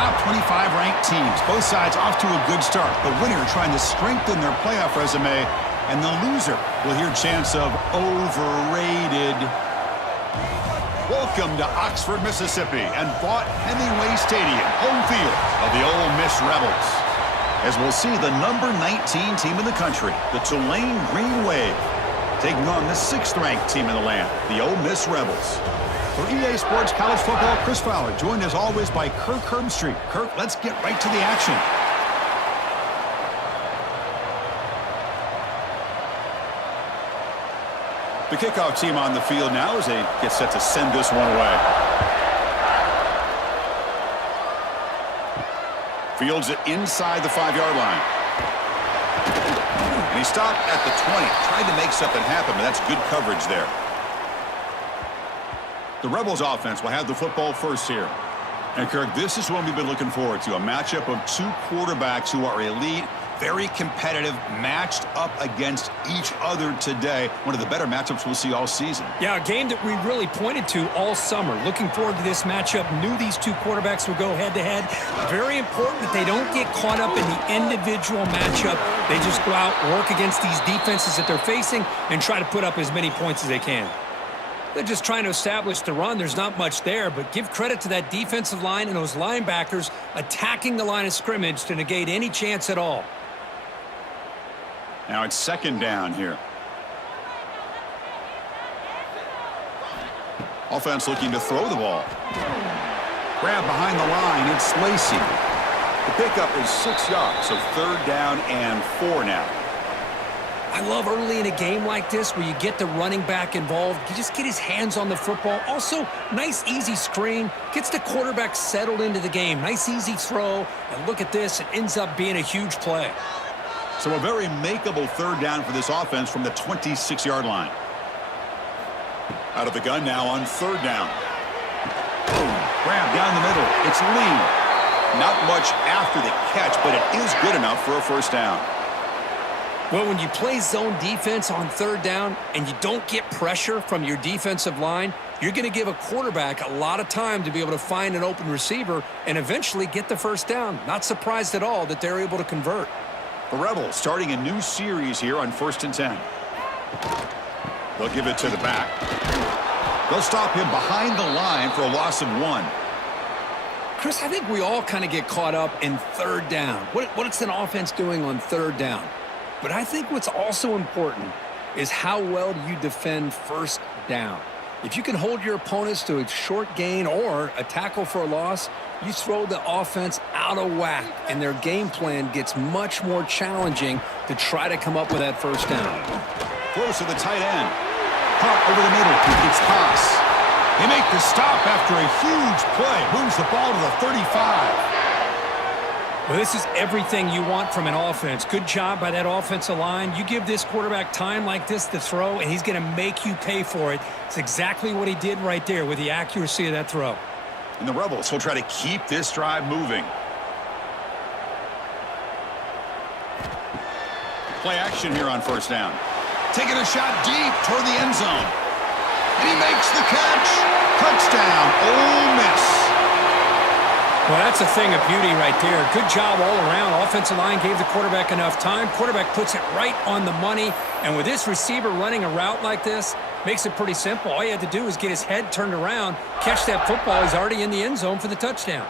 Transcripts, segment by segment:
top 25 ranked teams. Both sides off to a good start. The winner trying to strengthen their playoff resume, and the loser will hear chants of overrated. Welcome to Oxford, Mississippi, and Vaught Hemingway Stadium, home field of the Ole Miss Rebels. As we'll see the number 19 team in the country, the Tulane Green Wave, taking on the 6th-ranked team in the land, the Ole Miss Rebels. For EA Sports College Football, Chris Fowler, joined as always by Kirk Herbstreit. Kirk, let's get right to the action. The kickoff team on the field now as they get set to send this one away. Fields it inside the 5-yard line. And he stopped at the 20. Tried to make something happen, but that's good coverage there. The Rebels offense will have the football first here. And Kirk, this is what we've been looking forward to. A matchup of two quarterbacks who are elite, very competitive, matched up against each other today. One of the better matchups we'll see all season. Yeah, a game that we really pointed to all summer. Looking forward to this matchup. Knew these two quarterbacks would go head-to-head. Very important that they don't get caught up in the individual matchup. They just go out, work against these defenses that they're facing, and try to put up as many points as they can. They're just trying to establish the run. There's not much there, but give credit to that defensive line and those linebackers attacking the line of scrimmage to negate any chance at all. Now it's 2nd down here. Offense looking to throw the ball. Grab behind the line. It's Lacey. The pickup is 6 yards, so 3rd down and 4 now. I love early in a game like this where you get the running back involved. You just get his hands on the football. Also, nice, easy screen. Gets the quarterback settled into the game. Nice, easy throw. And look at this. It ends up being a huge play. So a very makeable 3rd down for this offense from the 26-yard line. Out of the gun now on 3rd down. Grab down the middle. It's Lee. Not much after the catch, but it is good enough for a 1st down. Well, when you play zone defense on 3rd down and you don't get pressure from your defensive line, you're going to give a quarterback a lot of time to be able to find an open receiver and eventually get the 1st down. Not surprised at all that they're able to convert. The Rebels starting a new series here on 1st and 10. They'll give it to the back. They'll stop him behind the line for a loss of 1. Chris, I think we all kind of get caught up in 3rd down. What's an offense doing on 3rd down? But I think what's also important is how well do you defend 1st down. If you can hold your opponents to a short gain or a tackle for a loss, you throw the offense out of whack, and their game plan gets much more challenging to try to come up with that 1st down. Close to the tight end. Caught over the middle. He gets Haas. They make the stop after a huge play. Moves the ball to the 35. Well, this is everything you want from an offense. Good job by that offensive line. You give this quarterback time like this to throw, and he's going to make you pay for it. It's exactly what he did right there with the accuracy of that throw. And the Rebels will try to keep this drive moving. Play action here on 1st down. Taking a shot deep toward the end zone. And he makes the catch. Touchdown, Ole Miss. Well, that's a thing of beauty right there. Good job all around. Offensive line gave the quarterback enough time. Quarterback puts it right on the money. And with this receiver running a route like this, makes it pretty simple. All you had to do is get his head turned around, catch that football. He's already in the end zone for the touchdown.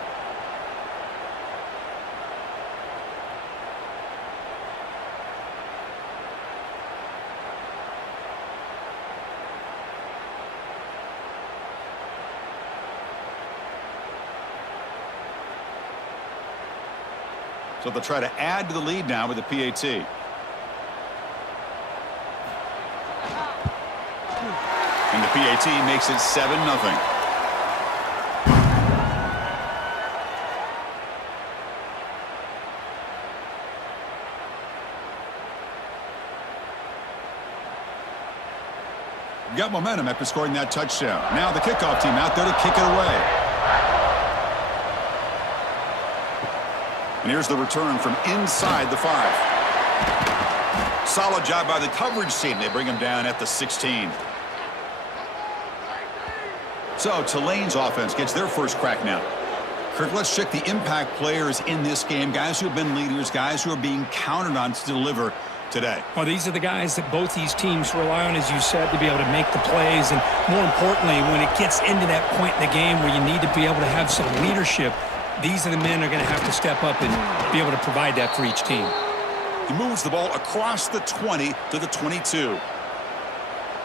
So they'll try to add to the lead now with the PAT. And the PAT makes it 7-0. Got momentum after scoring that touchdown. Now the kickoff team out there to kick it away. And here's the return from inside the 5. Solid job by the coverage team. They bring him down at the 16. So Tulane's offense gets their first crack now. Kirk, let's check the impact players in this game, guys who have been leaders, guys who are being counted on to deliver today. Well, these are the guys that both these teams rely on, as you said, to be able to make the plays. And more importantly, when it gets into that point in the game where you need to be able to have some leadership, these are the men who are going to have to step up and be able to provide that for each team. He moves the ball across the 20 to the 22.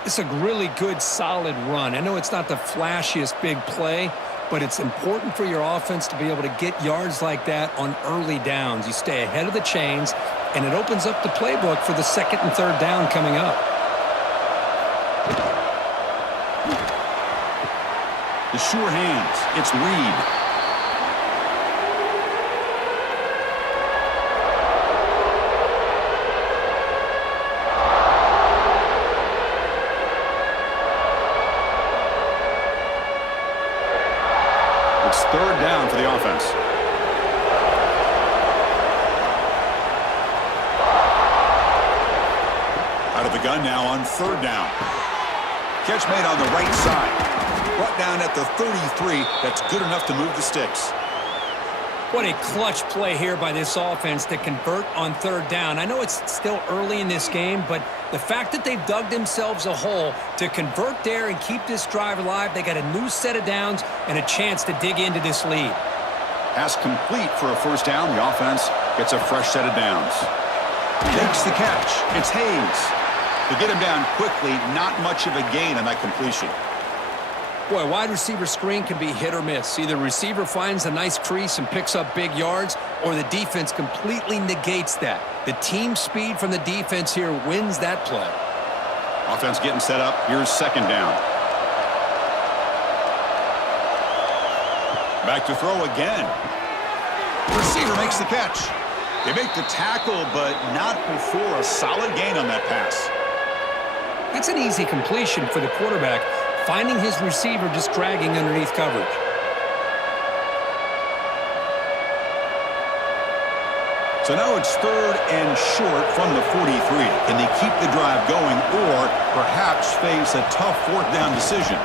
It's a really good, solid run. I know it's not the flashiest big play, but it's important for your offense to be able to get yards like that on early downs. You stay ahead of the chains, and it opens up the playbook for the second and third down coming up. The sure hands. It's Reed. It's third down for the offense. Out of the gun now on third down. Catch made on the right side. Brought down at the 33. That's good enough to move the sticks. What a clutch play here by this offense to convert on third down. I know it's still early in this game, but the fact that they've dug themselves a hole to convert there and keep this drive alive, they got a new set of downs and a chance to dig into this lead. Pass complete for a first down. The offense gets a fresh set of downs. Makes the catch. It's Hayes. To get him down quickly, not much of a gain on that completion. Boy, a wide receiver screen can be hit or miss. Either receiver finds a nice crease and picks up big yards, or the defense completely negates that. The team speed from the defense here wins that play. Offense getting set up. Here's second down. Back to throw again. Receiver makes the catch. They make the tackle, but not before a solid gain on that pass. That's an easy completion for the quarterback, finding his receiver just dragging underneath coverage. So now it's third and short from the 43. Can they keep the drive going or perhaps face a tough fourth down decision?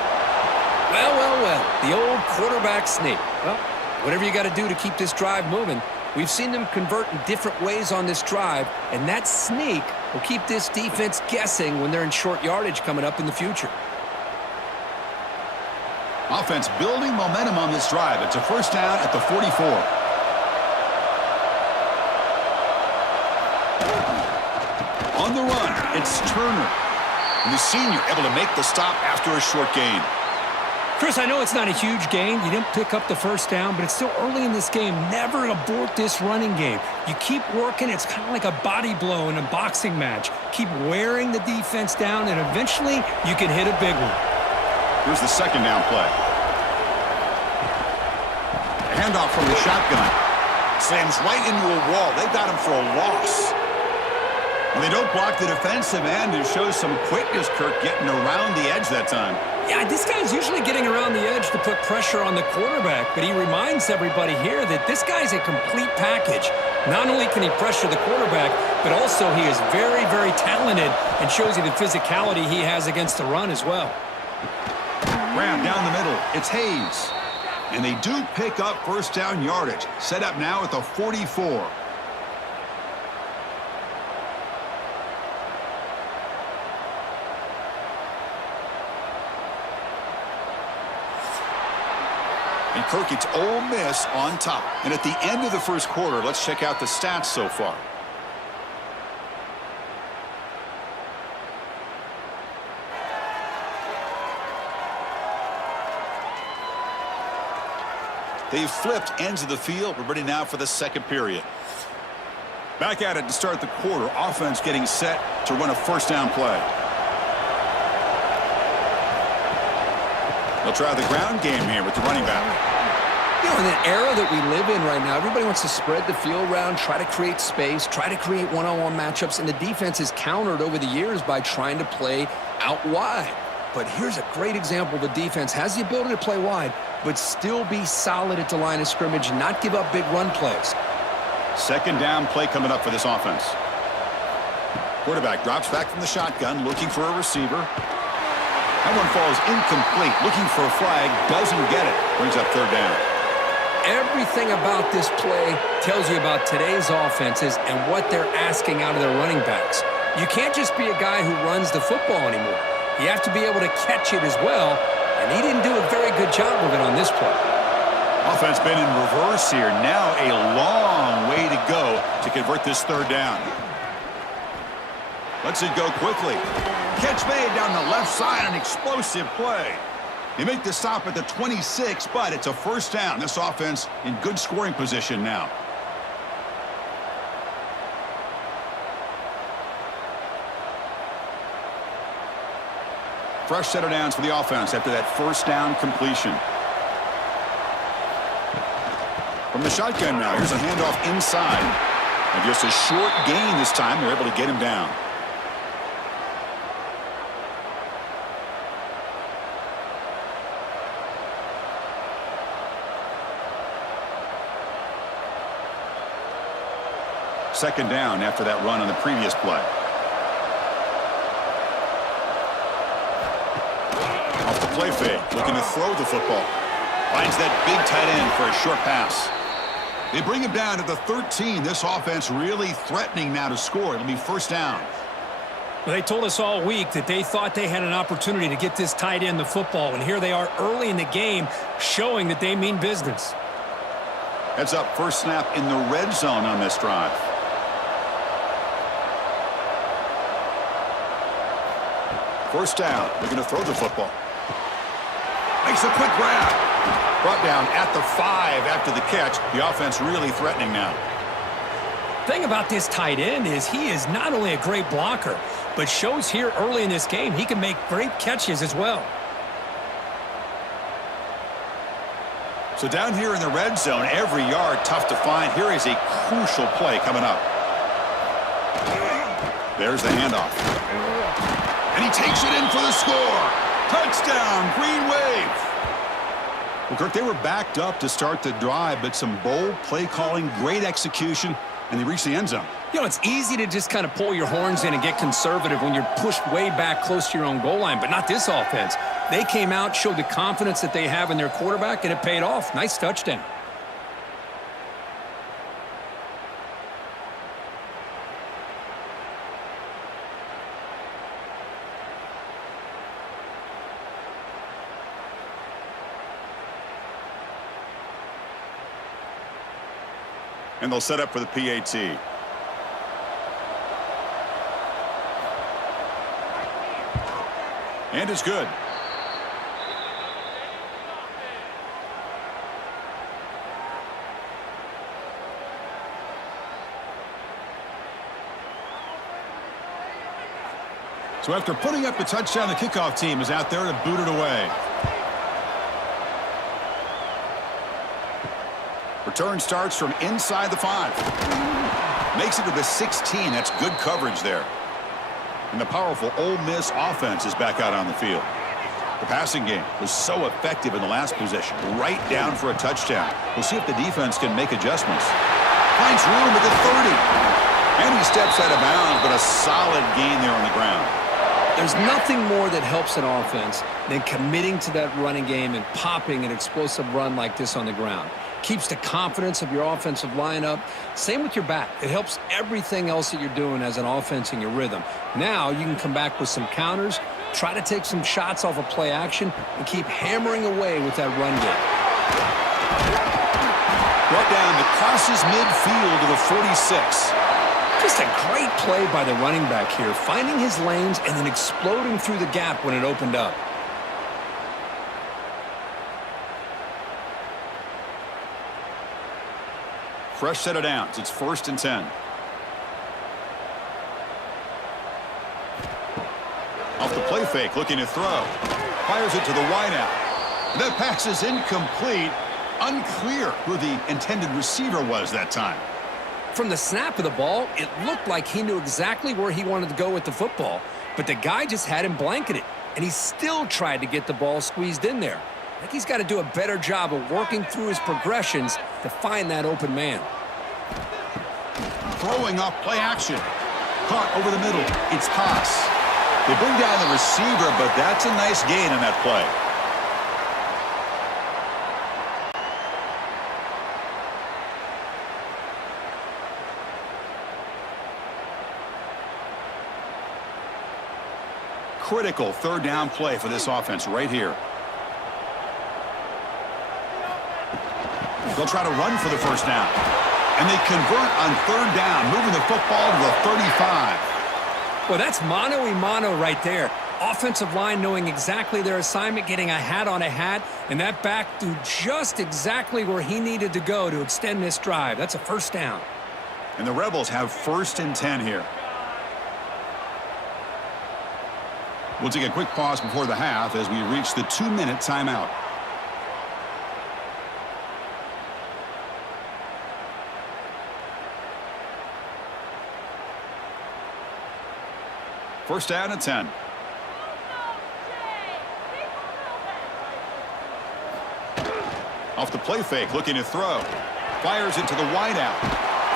Well, well, well. The old quarterback sneak. Well, whatever you got to do to keep this drive moving. We've seen them convert in different ways on this drive, and that sneak will keep this defense guessing when they're in short yardage coming up in the future. Offense building momentum on this drive. It's a first down at the 44. On the run, it's Turner. And the senior able to make the stop after a short gain. Chris, I know it's not a huge gain. You didn't pick up the first down, but it's still early in this game. Never abort this running game. You keep working. It's kind of like a body blow in a boxing match. Keep wearing the defense down, and eventually you can hit a big one. Here's the second down play. A handoff from the shotgun. Slams right into a wall. They got him for a loss. When they don't block the defensive end, it shows some quickness, Kirk, getting around the edge that time. Yeah, this guy's usually getting around the edge to put pressure on the quarterback, but he reminds everybody here that this guy's a complete package. Not only can he pressure the quarterback, but also he is very, very talented and shows you the physicality he has against the run as well. Grab down the middle. It's Hayes. And they do pick up first down yardage. Set up now at the 44. And Kirk, it's Ole Miss on top. And at the end of the first quarter, let's check out the stats so far. They've flipped ends of the field. We're ready now for the second period. Back at it to start the quarter. Offense getting set to run a first down play. They'll try the ground game here with the running back. You know, in the era that we live in right now, everybody wants to spread the field around, try to create space, try to create one-on-one matchups, and the defense is countered over the years by trying to play out wide. But here's a great example. The defense has the ability to play wide, but still be solid at the line of scrimmage and not give up big run plays. Second down play coming up for this offense. Quarterback drops back from the shotgun, looking for a receiver. That one falls incomplete. Looking for a flag, doesn't get it. Brings up third down. Everything about this play tells you about today's offenses and what they're asking out of their running backs. You can't just be a guy who runs the football anymore. You have to be able to catch it as well, and he didn't do a very good job of it on this play. Offense been in reverse here. Now a long way to go to convert this third down. Lets it go quickly. Catch made down the left side, an explosive play. They make the stop at the 26, but it's a first down. This offense in good scoring position now. Fresh set of downs for the offense after that first down completion. From the shotgun now, here's a handoff inside. And just a short gain this time. They're able to get him down. Second down after that run on the previous play. Off the play fake, looking to throw the football. Finds that big tight end for a short pass. They bring him down to the 13. This offense really threatening now to score. It'll be first down. Well, they told us all week that they thought they had an opportunity to get this tight end the football, and here they are early in the game showing that they mean business. Heads up, first snap in the red zone on this drive. First down, looking to throw the football. Makes a quick grab. Brought down at the 5 after the catch. The offense really threatening now. Thing about this tight end is he is not only a great blocker, but shows here early in this game he can make great catches as well. So down here in the red zone, every yard tough to find. Here is a crucial play coming up. There's the handoff. And he takes it in for the score. Touchdown, Green Wave. Well, Kirk, they were backed up to start the drive, but some bold play calling, great execution, and they reached the end zone. You know, it's easy to just kind of pull your horns in and get conservative when you're pushed way back close to your own goal line, but not this offense. They came out, showed the confidence that they have in their quarterback, and it paid off. Nice touchdown. And they'll set up for the PAT. And it's good. So after putting up the touchdown, the kickoff team is out there to boot it away. Return starts from inside the 5. Makes it to the 16. That's good coverage there. And the powerful Ole Miss offense is back out on the field. The passing game was so effective in the last possession. Right down for a touchdown. We'll see if the defense can make adjustments. Finds room at the 30. And he steps out of bounds, but a solid gain there on the ground. There's nothing more that helps an offense than committing to that running game and popping an explosive run like this on the ground. Keeps the confidence of your offensive lineup. Same with your back. It helps everything else that you're doing as an offense in your rhythm. Now you can come back with some counters, try to take some shots off of play action, and keep hammering away with that run game. Brought down that crosses midfield to the 46. Just a great play by the running back here, finding his lanes and then exploding through the gap when it opened up. Fresh set of downs. It's 1st and 10. Off the play fake, looking to throw. Fires it to the wideout. That pass is incomplete. Unclear who the intended receiver was that time. From the snap of the ball, it looked like he knew exactly where he wanted to go with the football, but the guy just had him blanketed, and he still tried to get the ball squeezed in there. I think he's got to do a better job of working through his progressions to find that open man. Throwing off play action. Caught over the middle. It's Haas. They bring down the receiver, but that's a nice gain on that play. critical third down play for this offense right here. They'll try to run for the first down. And they convert on third down, moving the football to the 35. Well, that's mano-a-mano right there. Offensive line knowing exactly their assignment, getting a hat on a hat, and that back threw just exactly where he needed to go to extend this drive. That's a first down. And the Rebels have 1st and 10 here. We'll take a quick pause before the half as we reach the 2-minute timeout. First down and 10. Off the play fake, looking to throw. Fires it to the wideout.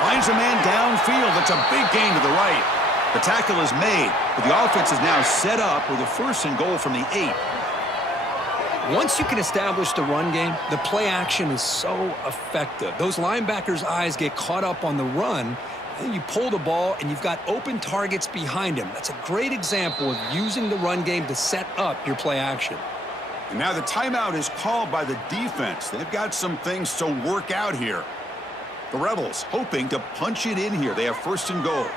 Finds a man downfield. It's a big gain to the right. The tackle is made, but the offense is now set up with a 1st and goal from the 8. Once you can establish the run game, the play action is so effective. Those linebackers' eyes get caught up on the run, and you pull the ball, and you've got open targets behind him. That's a great example of using the run game to set up your play action. And now the timeout is called by the defense. They've got some things to work out here. The Rebels hoping to punch it in here. They have 1st and goal.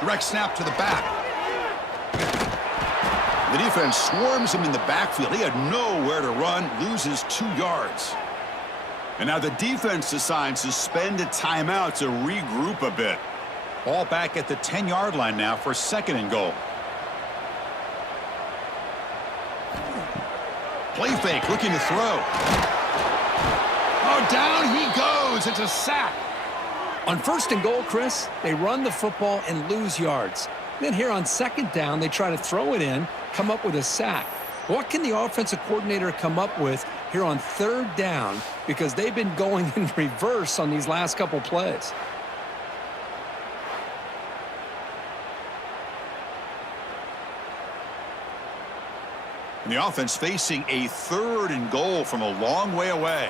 Direct snap to the back. The defense swarms him in the backfield. He had nowhere to run, loses 2 yards. And now the defense decides to spend a timeout to regroup a bit. Ball back at the 10-yard line now for 2nd and goal. Play fake, looking to throw. Oh, down he goes. It's a sack. On 1st and goal, Chris, they run the football and lose yards. Then here on 2nd down, they try to throw it in, come up with a sack. What can the offensive coordinator come up with here on 3rd down, because they've been going in reverse on these last couple plays? And the offense facing a 3rd and goal from a long way away.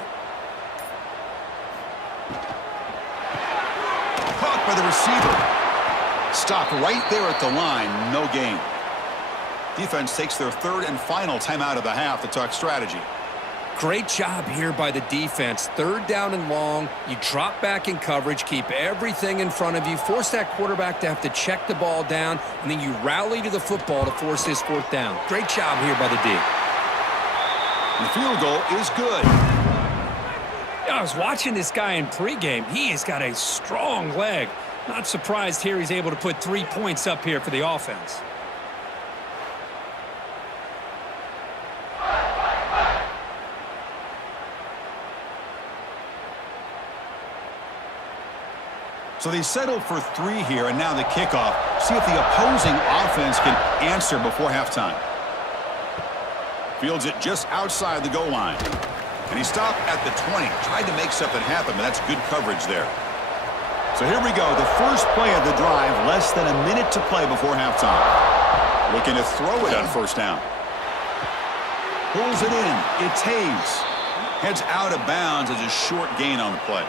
Caught by the receiver. Stopped right there at the line. No gain. Defense takes their 3rd and final timeout of the half to talk strategy. Great job here by the defense. 3rd down and long. You drop back in coverage, keep everything in front of you, force that quarterback to have to check the ball down, and then you rally to the football to force this 4th down. Great job here by the D. The field goal is good. I was watching this guy in pregame. He has got a strong leg. Not surprised here he's able to put 3 points up here for the offense. So they settled for 3 here, and now the kickoff. See if the opposing offense can answer before halftime. Fields it just outside the goal line. And he stopped at the 20. Tried to make something happen, but that's good coverage there. So here we go. The first play of the drive, less than a minute to play before halftime. Looking to throw it on 1st down. Pulls it in. It taves. Heads out of bounds as a short gain on the play.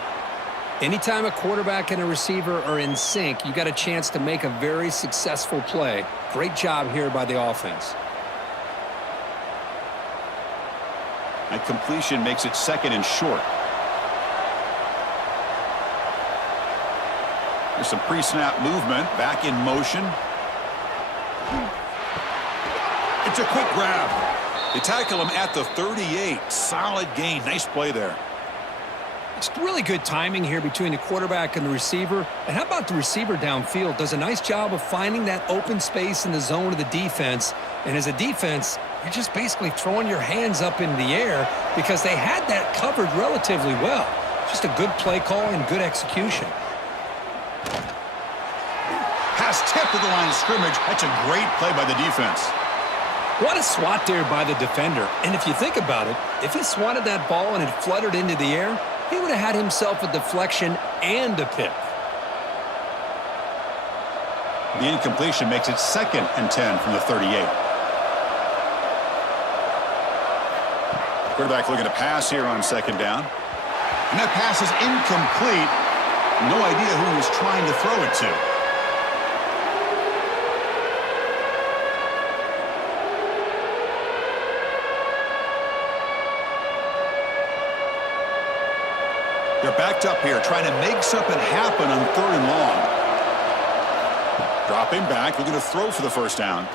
Anytime a quarterback and a receiver are in sync, you got a chance to make a very successful play. Great job here by the offense. That completion makes it 2nd and short. There's some pre-snap movement. Back in motion. It's a quick grab. They tackle him at the 38. Solid gain. Nice play there. It's really good timing here between the quarterback and the receiver. And how about the receiver downfield? Does a nice job of finding that open space in the zone of the defense. And as a defense, you're just basically throwing your hands up in the air because they had that covered relatively well. Just a good play call and good execution. Pass tipped to the line of scrimmage. That's a great play by the defense. What a swat there by the defender. And if you think about it, if he swatted that ball and it fluttered into the air, he would have had himself a deflection and a pick. The incompletion makes it 2nd and 10 from the 38. Quarterback looking to pass here on 2nd down. And that pass is incomplete. No idea who he was trying to throw it to. They're backed up here, trying to make something happen on 3rd and long. Dropping back, looking to throw for the first down.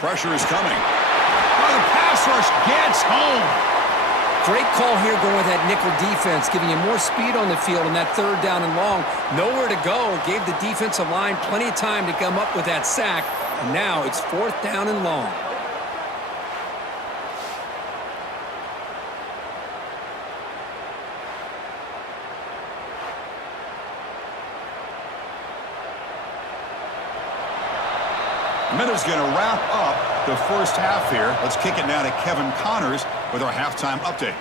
Pressure is coming. Oh, the pass rush gets home. Great call here going with that nickel defense, giving you more speed on the field on that 3rd down and long. Nowhere to go. Gave the defensive line plenty of time to come up with that sack. And now it's 4th down and long. Minute's going to wrap up the first half here. Let's kick it now to Kevin Connors with our halftime update.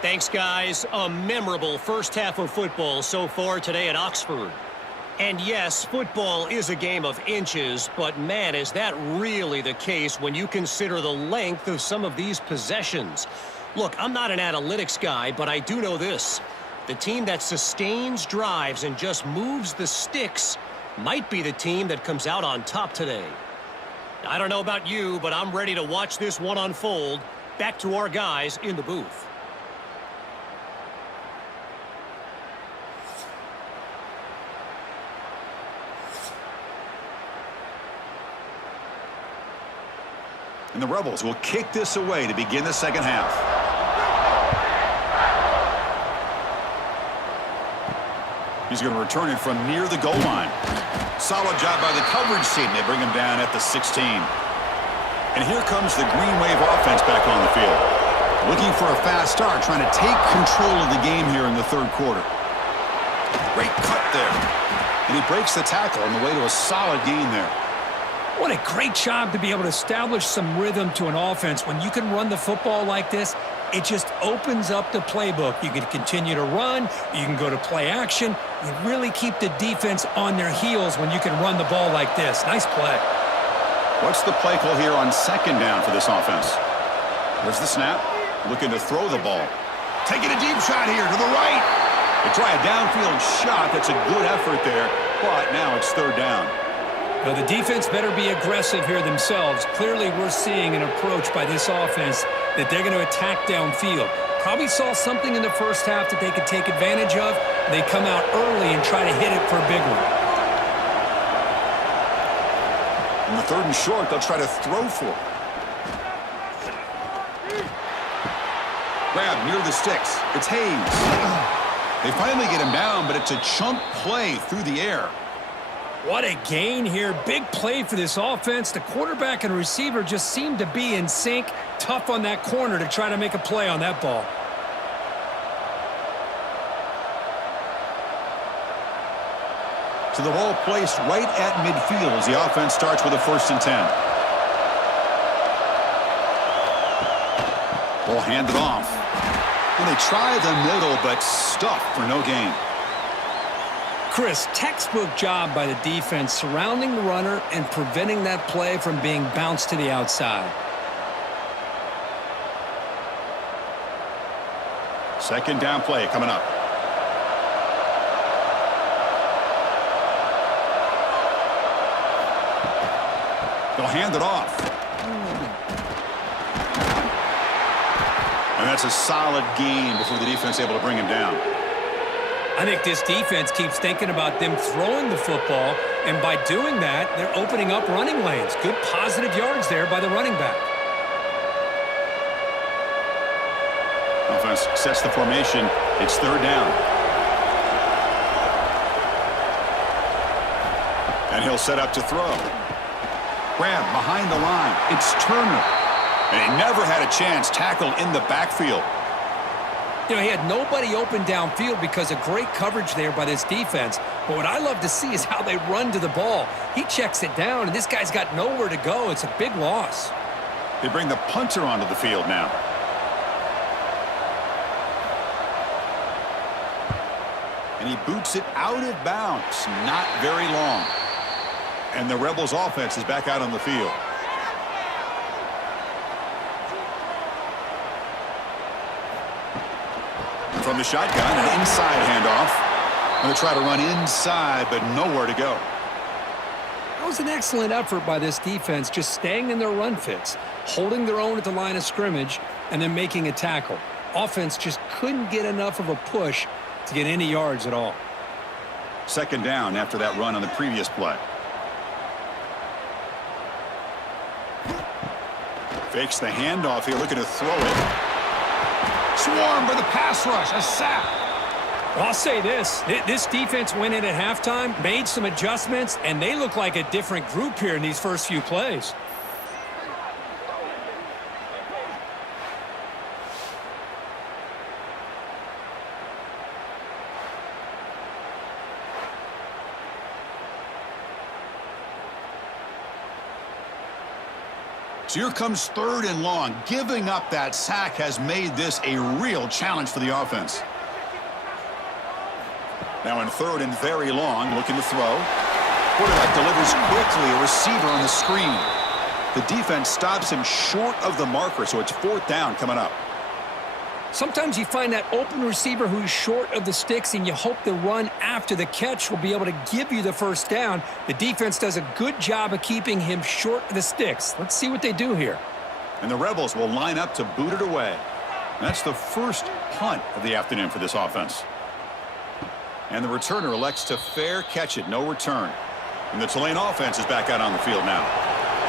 Thanks, guys. A memorable first half of football so far today at Oxford. And yes, football is a game of inches, but man, is that really the case when you consider the length of some of these possessions. Look, I'm not an analytics guy, but I do know this. The team that sustains drives and just moves the sticks might be the team that comes out on top today. I don't know about you, but I'm ready to watch this one unfold. Back to our guys in the booth. And the Rebels will kick this away to begin the second half. He's going to return it from near the goal line. Solid job by the coverage team. They bring him down at the 16. And here comes the Green Wave offense back on the field. Looking for a fast start, trying to take control of the game here in the 3rd quarter. Great cut there. And he breaks the tackle on the way to a solid gain there. What a great job to be able to establish some rhythm to an offense. When you can run the football like this, it just opens up the playbook. You can continue to run. You can go to play action. You really keep the defense on their heels when you can run the ball like this. Nice play. What's the play call here on 2nd down for this offense? There's the snap. Looking to throw the ball. Taking a deep shot here to the right. They try a downfield shot. That's a good effort there. But now it's 3rd down. Now, the defense better be aggressive here themselves. Clearly, we're seeing an approach by this offense that they're going to attack downfield. Probably saw something in the first half that they could take advantage of. They come out early and try to hit it for a big one. On the 3rd and short, they'll try to throw for it. Grab near the sticks. It's Hayes. They finally get him down, but it's a chunk play through the air. What a gain here. Big play for this offense. The quarterback and receiver just seem to be in sync. Tough on that corner to try to make a play on that ball. So the ball placed right at midfield as the offense starts with a 1st and 10. Ball handed off. And they try the middle, but stuffed for no gain. Chris, textbook job by the defense surrounding the runner and preventing that play from being bounced to the outside. 2nd down play coming up. They'll hand it off. And that's a solid gain before the defense able to bring him down. I think this defense keeps thinking about them throwing the football, and by doing that, they're opening up running lanes. Good positive yards there by the running back. Offense sets the formation. It's 3rd down. And he'll set up to throw. Grab behind the line. It's Turner. And he never had a chance tackled in the backfield. You know, he had nobody open downfield because of great coverage there by this defense. But what I love to see is how they run to the ball. He checks it down, and this guy's got nowhere to go. It's a big loss. They bring the punter onto the field now. And he boots it out of bounds. Not very long. And the Rebels offense is back out on the field. From the shotgun, an inside handoff. Going to try to run inside, but nowhere to go. was an excellent effort by this defense, just staying in their run fits, holding their own at the line of scrimmage, and then making a tackle. Offense just couldn't get enough of a push to get any yards at all. Second down after that run on the previous play. Fakes the handoff here, looking to throw it. Swarmed by the pass rush, a sack. Well, I'll say this. This defense went in at halftime, made some adjustments, and they look like a different group here in these first few plays. So here comes 3rd and long. Giving up that sack has made this a real challenge for the offense. Now in 3rd and very long, looking to throw. Quarterback delivers quickly, a receiver on the screen. The defense stops him short of the marker, so it's 4th down coming up. Sometimes you find that open receiver who's short of the sticks, and you hope the run after the catch will be able to give you the first down. The defense does a good job of keeping him short of the sticks. Let's see what they do here. And the Rebels will line up to boot it away. That's the first punt of the afternoon for this offense. And the returner elects to fair catch it, no return. And the Tulane offense is back out on the field now.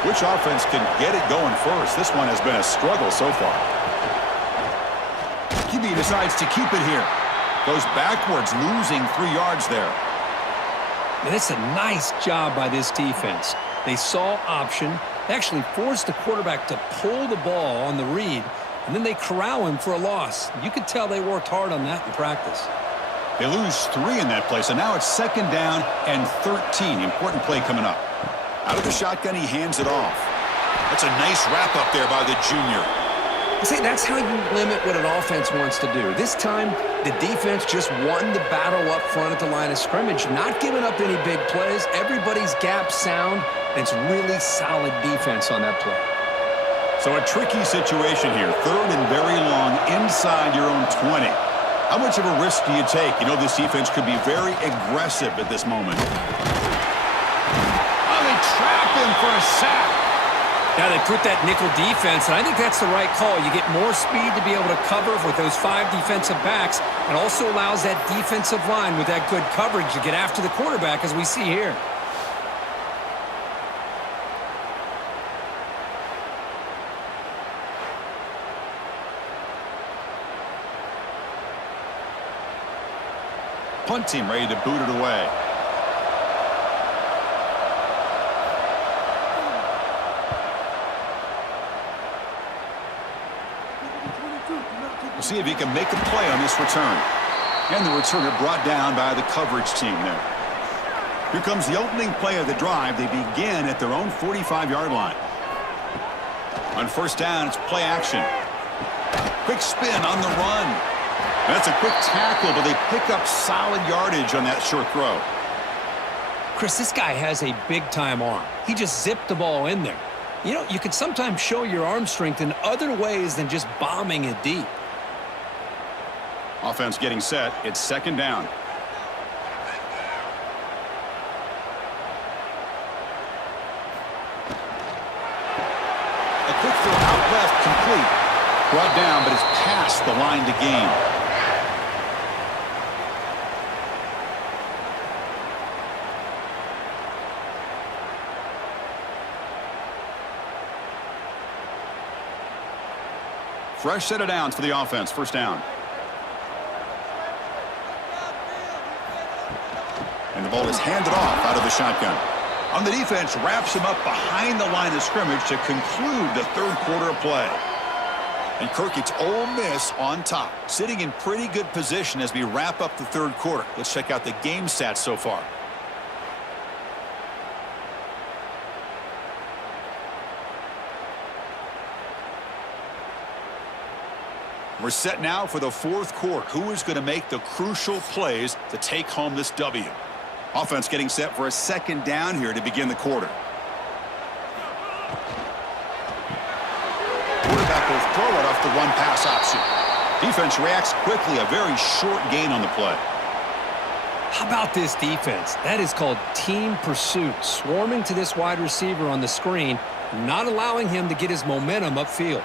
Which offense can get it going first? This one has been a struggle so far. QB decides to keep it here. Goes backwards, losing 3 yards there. And it's a nice job by this defense. They saw option. They actually forced the quarterback to pull the ball on the read, and then they corral him for a loss. You could tell they worked hard on that in practice. They lose 3 in that play, so now it's 2nd down and 13. Important play coming up. Out of the shotgun, he hands it off. That's a nice wrap up there by the junior. See, that's how you limit what an offense wants to do. This time, the defense just won the battle up front at the line of scrimmage, not giving up any big plays. Everybody's gap sound, and it's really solid defense on that play. So a tricky situation here. 3rd and very long inside your own 20. How much of a risk do you take? You know this defense could be very aggressive at this moment. Oh, they trap him for a sack. Now they put that nickel defense, and I think that's the right call. You get more speed to be able to cover with those 5 defensive backs, and also allows that defensive line with that good coverage to get after the quarterback, as we see here. Punt team ready to boot it away. We'll see if he can make a play on this return. And the returner brought down by the coverage team there. Here comes the opening play of the drive. They begin at their own 45-yard line. On 1st down, it's play action. Quick spin on the run. That's a quick tackle, but they pick up solid yardage on that short throw. Chris, this guy has a big-time arm. He just zipped the ball in there. You know, you can sometimes show your arm strength in other ways than just bombing it deep. Offense getting set. It's 2nd down. A quick throw out left, complete. Brought down, but it's past the line to gain. Fresh set of downs for the offense. 1st down. And the ball is handed off out of the shotgun. On the defense, wraps him up behind the line of scrimmage to conclude the 3rd quarter of play. And Kirk, it's Ole Miss on top, sitting in pretty good position as we wrap up the 3rd quarter. Let's check out the game stats so far. We're set now for the 4th quarter. Who is going to make the crucial plays to take home this W? Offense getting set for a 2nd down here to begin the quarter. Quarterback will throw it off the run-pass option. Defense reacts quickly, a very short gain on the play. How about this defense? That is called team pursuit, swarming to this wide receiver on the screen, not allowing him to get his momentum upfield.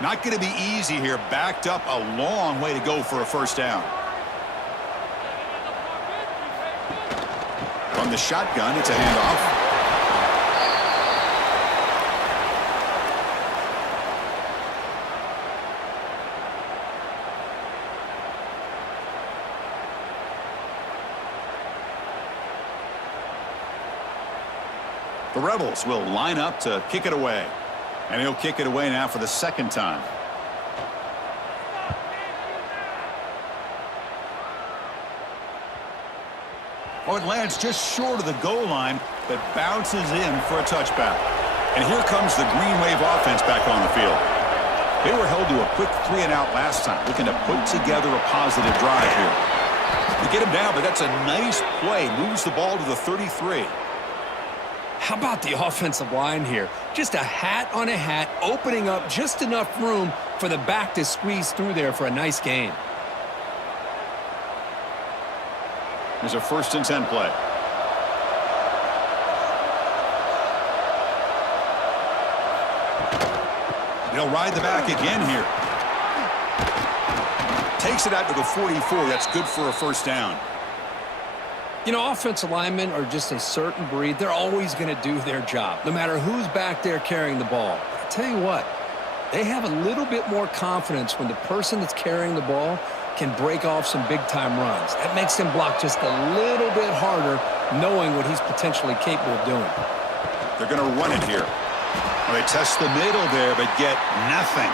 Not going to be easy here. Backed up a long way to go for a first down. From the shotgun, it's a handoff. The Rebels will line up to kick it away. And he'll kick it away now for the second time. Oh, it lands just short of the goal line, but bounces in for a touchback. And here comes the Green Wave offense back on the field. They were held to a quick 3-and-out last time, looking to put together a positive drive here. They get him down, but that's a nice play. Moves the ball to the 33. How about the offensive line here? Just a hat on a hat, opening up just enough room for the back to squeeze through there for a nice gain. There's a 1st and 10 play. They'll ride the back again here. Takes it out to the 44. That's good for a first down. You know, offensive linemen are just a certain breed. They're always going to do their job, no matter who's back there carrying the ball. I tell you what, they have a little bit more confidence when the person that's carrying the ball can break off some big-time runs. That makes him block just a little bit harder, knowing what he's potentially capable of doing. They're going to run it here. Well, they test the middle there, but get nothing.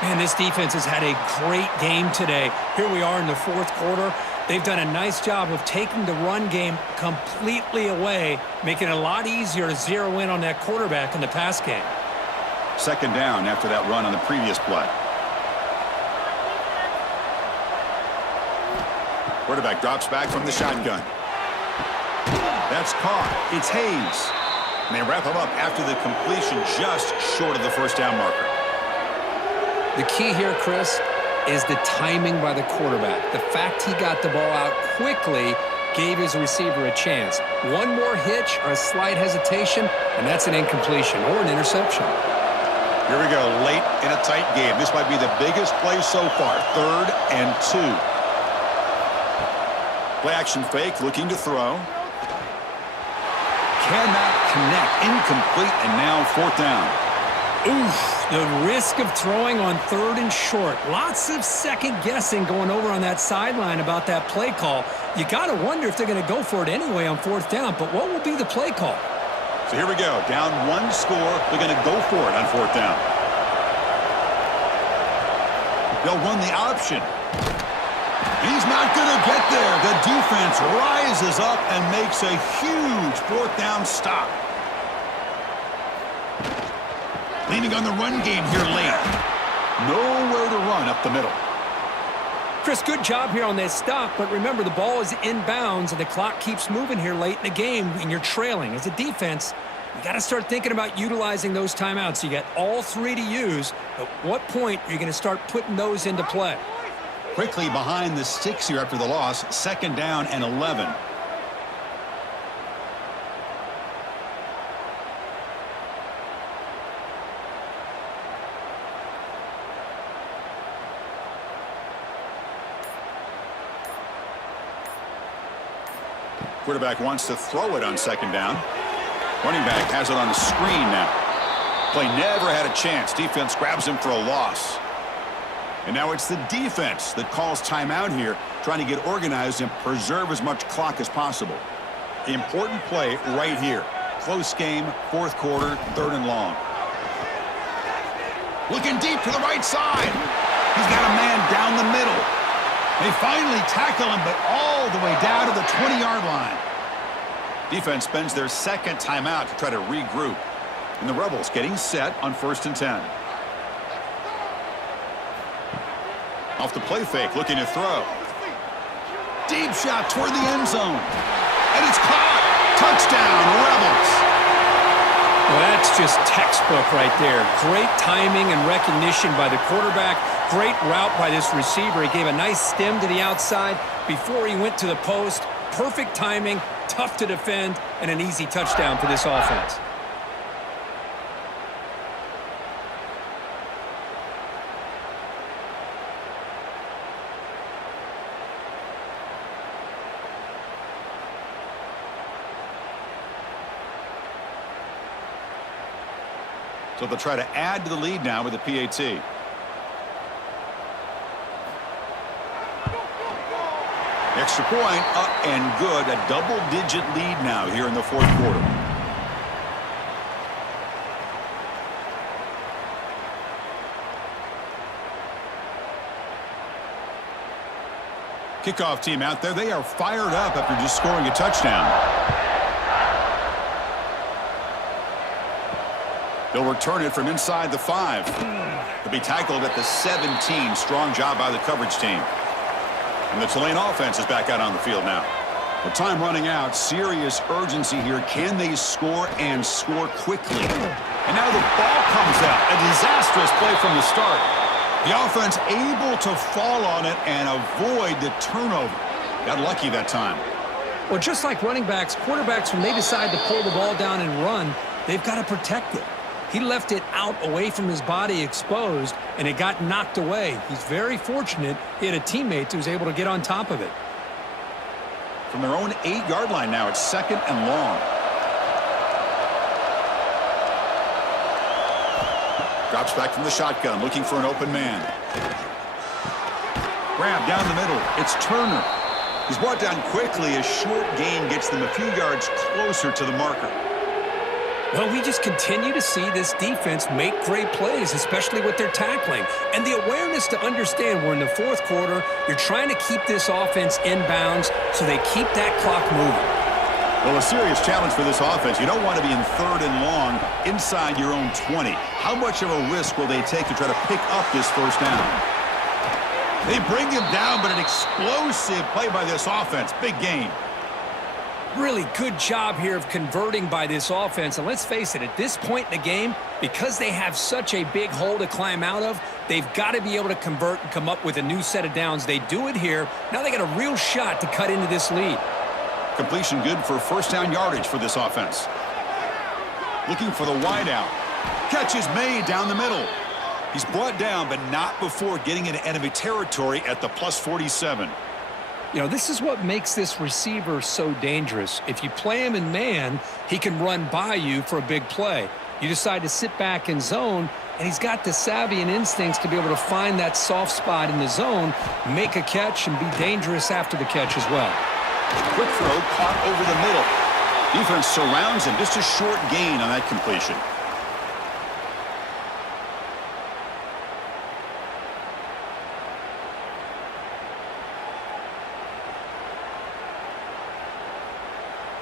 Man, this defense has had a great game today. Here we are in the 4th quarter. They've done a nice job of taking the run game completely away, making it a lot easier to zero in on that quarterback in the pass game. Second down after that run on the previous play. Quarterback drops back from the shotgun. That's caught. It's Hayes. And they wrap him up after the completion just short of the first down marker. The key here, Chris, is the timing by the quarterback. The fact he got the ball out quickly gave his receiver a chance. One more hitch or a slight hesitation, and that's an incompletion or an interception. Here we go, late in a tight game. This might be the biggest play so far. 3rd and 2. Play action fake, looking to throw. Cannot connect. Incomplete, and now 4th down. Oof, the risk of throwing on 3rd and short. Lots of second guessing going over on that sideline about that play call. You got to wonder if they're going to go for it anyway on 4th down, but what will be the play call? So here we go, down 1 score. They're going to go for it on 4th down. They'll run the option. He's not going to get there. The defense rises up and makes a huge 4th down stop. Leaning on the run game here late. Nowhere to run up the middle. Chris, good job here on that stop, but remember, the ball is inbounds and the clock keeps moving here late in the game and you're trailing. As a defense, you got to start thinking about utilizing those timeouts. You got all 3 to use. At what point are you going to start putting those into play? Quickly behind the sticks here after the loss. 2nd down and 11. Quarterback wants to throw it on 2nd down. Running back has it on the screen now. Play never had a chance. Defense grabs him for a loss. And now it's the defense that calls timeout here, trying to get organized and preserve as much clock as possible. Important play right here. Close game, 4th quarter, 3rd and long. Looking deep to the right side. He's got a man down the middle. They finally tackle him, but all the way down to the 20-yard line. Defense spends their 2nd timeout to try to regroup. And the Rebels getting set on 1st and 10. Off the play fake, looking to throw. Deep shot toward the end zone. And it's caught. Touchdown, Rebels. Well, that's just textbook right there. Great timing and recognition by the quarterback. Great route by this receiver. He gave a nice stem to the outside before he went to the post. Perfect timing, tough to defend, and an easy touchdown for this offense. So they'll try to add to the lead now with the PAT. Extra point, up and good. A double-digit lead now here in the fourth quarter. Kickoff team out there. They are fired up after just scoring a touchdown. They'll return it from inside the 5. They'll be tackled at the 17. Strong job by the coverage team. And the Tulane offense is back out on the field now. The time running out. Serious urgency here. Can they score and score quickly? And now the ball comes out. A disastrous play from the start. The offense able to fall on it and avoid the turnover. Got lucky that time. Well, just like running backs, quarterbacks, when they decide to pull the ball down and run, they've got to protect it. He left it out away from his body exposed, and it got knocked away. He's very fortunate he had a teammate who was able to get on top of it. From their own 8-yard line now, it's 2nd and long. Drops back from the shotgun, looking for an open man. Grab down the middle. It's Turner. He's brought down quickly. A short gain gets them a few yards closer to the marker. Well, we just continue to see this defense make great plays, especially with their tackling. And the awareness to understand we're in the fourth quarter, you're trying to keep this offense in bounds so they keep that clock moving. Well, a serious challenge for this offense. You don't want to be in 3rd and long inside your own 20. How much of a risk will they take to try to pick up this first down? They bring him down, but an explosive play by this offense. Big gain. Really good job here of converting by this offense. And let's face it, at this point in the game, because they have such a big hole to climb out of, they've got to be able to convert and come up with a new set of downs. They do it here. Now they got a real shot to cut into this lead. Completion good for first down yardage for this offense. Looking for the wide out. Catch is made down the middle. He's brought down, but not before getting into enemy territory at the +47. You know, this is what makes this receiver so dangerous. If you play him in man, he can run by you for a big play. You decide to sit back in zone, and he's got the savvy and instincts to be able to find that soft spot in the zone, make a catch, and be dangerous after the catch as well. Quick throw caught over the middle. Defense surrounds him. Just a short gain on that completion.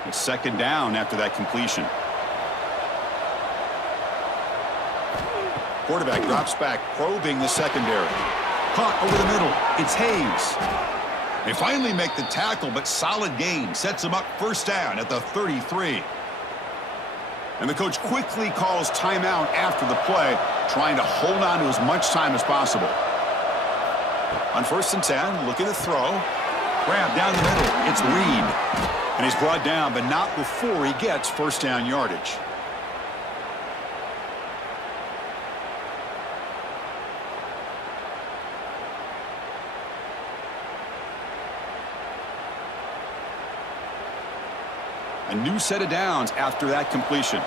It's 2nd down after that completion. Quarterback drops back, probing the secondary. Caught over the middle. It's Hayes. They finally make the tackle, but solid gain sets them up first down at the 33. And the coach quickly calls timeout after the play, trying to hold on to as much time as possible. On 1st and 10, looking to throw. Grab down the middle. It's Reed. And he's brought down, but not before he gets first down yardage. A new set of downs after that completion.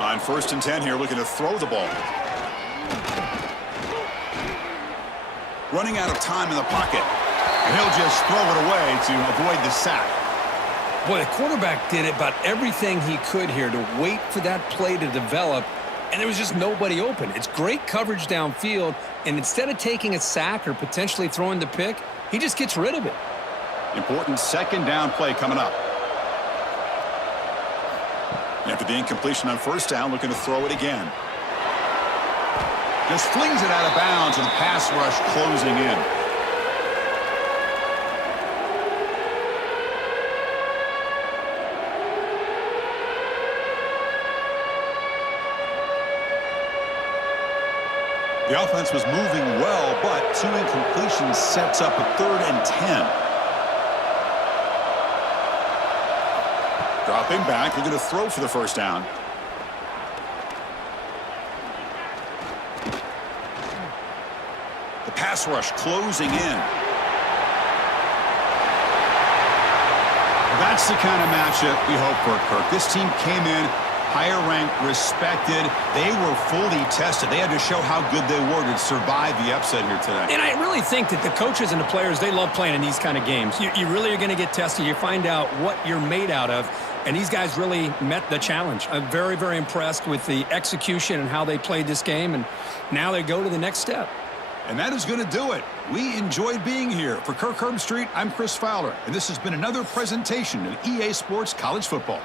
On 1st and 10 here, looking to throw the ball. Running out of time in the pocket. And he'll just throw it away to avoid the sack. Boy, the quarterback did about everything he could here to wait for that play to develop, and there was just nobody open. It's great coverage downfield, and instead of taking a sack or potentially throwing the pick, he just gets rid of it. Important 2nd down play coming up. After the incompletion on 1st down, looking to throw it again. Just flings it out of bounds, and the pass rush closing in. The offense was moving well, but 2 incompletions sets up a 3rd and 10. Dropping back, they're going to throw for the first down. The pass rush closing in. That's the kind of matchup we hope for, Kirk. This team came in higher ranked, respected. They were fully tested. They had to show how good they were to survive the upset here today. And I really think that the coaches and the players, they love playing in these kind of games. You really are going to get tested. You find out what you're made out of. And these guys really met the challenge. I'm very, very impressed with the execution and how they played this game. And now they go to the next step. And that is going to do it. We enjoyed being here. For Kirk Herbstreit, I'm Chris Fowler. And this has been another presentation of EA Sports College Football.